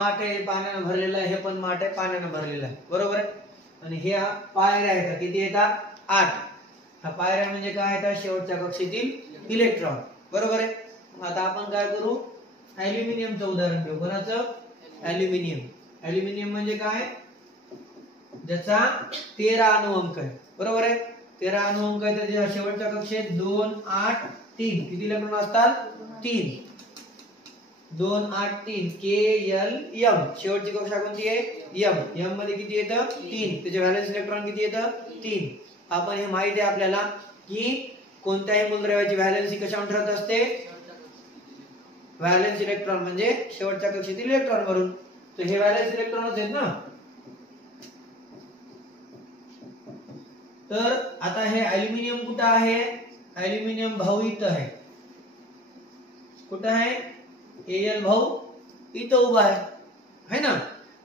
माठ आहे पाण्याने भरलेलं आहे, हे पण माठ आहे पाण्याने भरलेलं आहे, बरोबर आहे. आणि ह्या पायऱ्या आहेत, किती येतात 8. ह्या पायऱ्या म्हणजे काय आहेत, शेवटच्या कक्षेतील इलेक्ट्रॉन, बरोबर आहे. आता आपण काय करू, ॲल्युमिनियमचं उदाहरण घेऊ. कोणाचं, ॲल्युमिनियम. ॲल्युमिनियम म्हणजे काय, ज्याचा 13 अणुअंक आहे, बरोबर आहे. 13 अणुअंक आहे, त्याच्या शेवटच्या कक्षेत 2 8 3 किती इलेक्ट्रॉन असतात, 3. 2 8 3 KLM. शेवटची कक्षा कोणती आहे, M. M मध्ये किती येतं 3. त्याचे व्हॅलेन्स इलेक्ट्रॉन किती येतं 3. आपण हे माहिती आहे आपल्याला की कोणत्याही मूलद्रव्याची व्हॅलेन्सी कशावर ठरत असते, व्हॅलेन्स इलेक्ट्रॉन म्हणजे शेवटच्या कक्षेतील इलेक्ट्रॉन वरून. तर हे व्हॅलेन्स इलेक्ट्रॉनच आहेत ना. तर आता हे ॲल्युमिनियम कुठं आहे, ॲल्युमिनियम भाऊ इथं आहे. कुठं आहे, Al भाऊ इथं उभा आहे ना.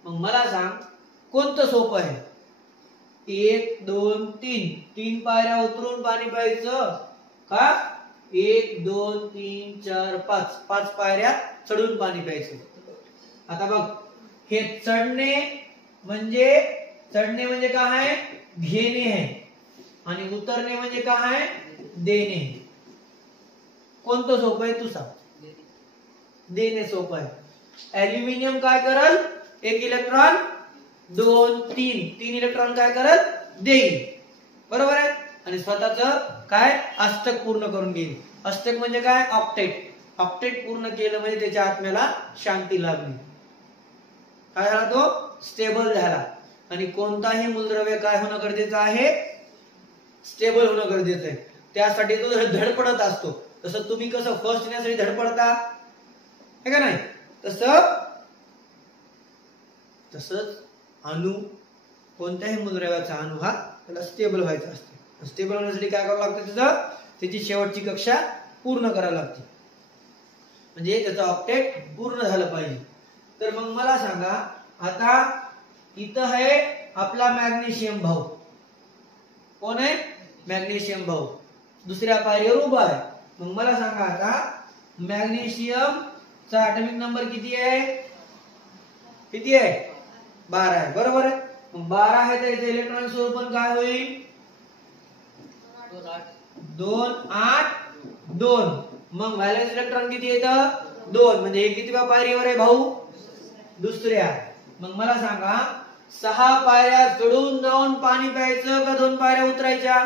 मग मला सांग कोणतं सोपं आहे, 1 2 3 3 पायऱ्या उतरून पाणी प्यायचं का, 1 2 3 4 5 5 पायऱ्या चढून पाणी प्यायचं. आता बघ, हे चढणे म्हणजे काय आहे, घेणे आहे, आणि उतरणे म्हणजे काय आहे, देणे. कोणतं सोपं आहे तू सांग. देणे सोपं आहे. ॲल्युमिनियम काय करल, 1 इलेक्ट्रॉन 2 3 इलेक्ट्रॉन काय करल, देईल, बरोबर आहे. आणि स्वतःच काय अष्टक पूर्ण करून घेईल. अष्टक म्हणजे काय, ऑक्टेट. ऑक्टेट पूर्ण केलं म्हणजे त्याच्या आत्म्याला शांती लाभली. काय झाला, तो स्टेबल झाला. आणि कोणताही मूलद्रव्य काय होणं गरजेचं आहे, स्टेबल होणं गरजेचं आहे. त्यासाठी तो धडपडत असतो. तसं तुम्ही कसं फर्स्ट येण्यासाठी धडपडता है का नाही, तसंच अणु, कोणत्याही मूलद्रव्याचा अणु हा त्याला स्टेबल व्हायचा असतो. स्टेबल होण्यासाठी काय करावं लागतं, त्याची शेवटची कक्षा पूर्ण करावी लागते, म्हणजे त्याचं ऑक्टेट पूर्ण झालं पाहिजे. तर मग मला सांगा, आता इथं आहे आपला मॅग्नेशियम भाऊ. कोण आहे, मॅग्नेशियम भाऊ दुसऱ्या पायरीवर उभा आहे. मग मला सांगा आता मॅग्नेशियम चा ॲटॉमिक नंबर किती आहे, 12 आहे, बरोबर आहे. मग 12 आहे तर इथे इलेक्ट्रॉनिक स्वरूप काय होईल, 2 8 2. मग व्हॅलेन्स इलेक्ट्रॉन किती येतं, 2. म्हणजे हे किती पायरीवर आहे भाऊ, दुसऱ्या. मग मला सांगा 6 पायऱ्या चढून जाऊन पाणी प्यायचं का 2 पायऱ्या उतरायच्या,